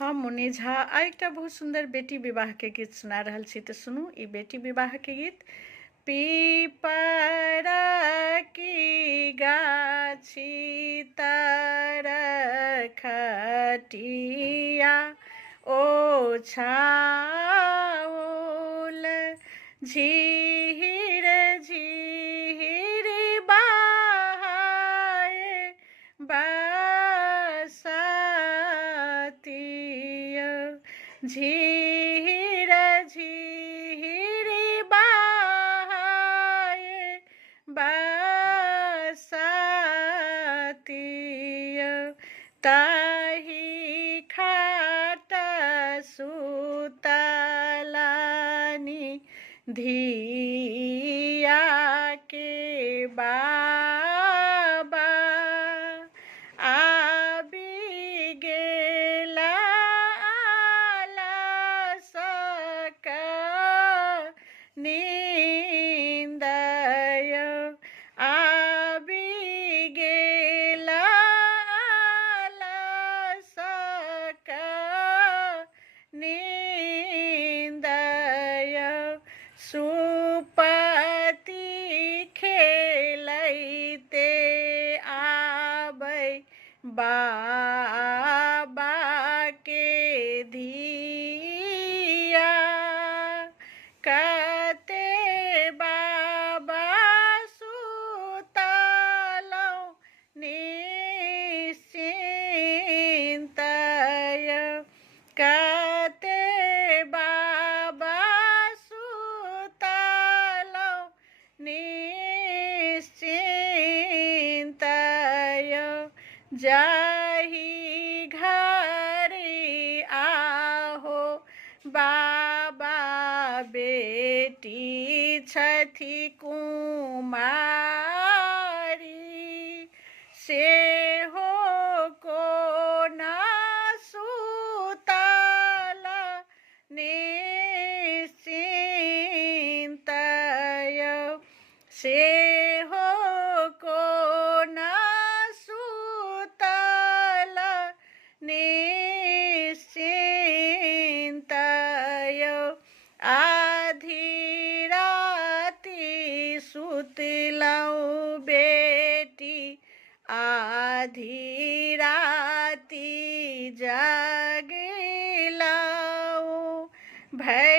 हम मुनि झा आरेकटा बहुत सुंदर बेटी विवाह के गीत सुना रहल छी। तो सुनू ई बेटी विवाह के गीत। पीपरा की गाछी तर खटिया ओछाओल झीर झीर बहाए बसतिया झीर झीर बहाए बसतिया ताही खाट सुतलानी धिया के बाबा आबि गेला आलसक नींदय आबि गेला आलसक नींदय सुपति खेलैते आबै बाबा के धिया कते बाबा सुतलौ निश्चिंतय कते बाबा सुतलौ निश्चिंतय जाहि घरे आहो बाबा बेटी छथि कुमारी सेहो कोना सुतल निश्चिंतय सेहो कोना सुतल निश्चिंतय आधी राति सुतलौ बेटी आधी राति जगलौ भै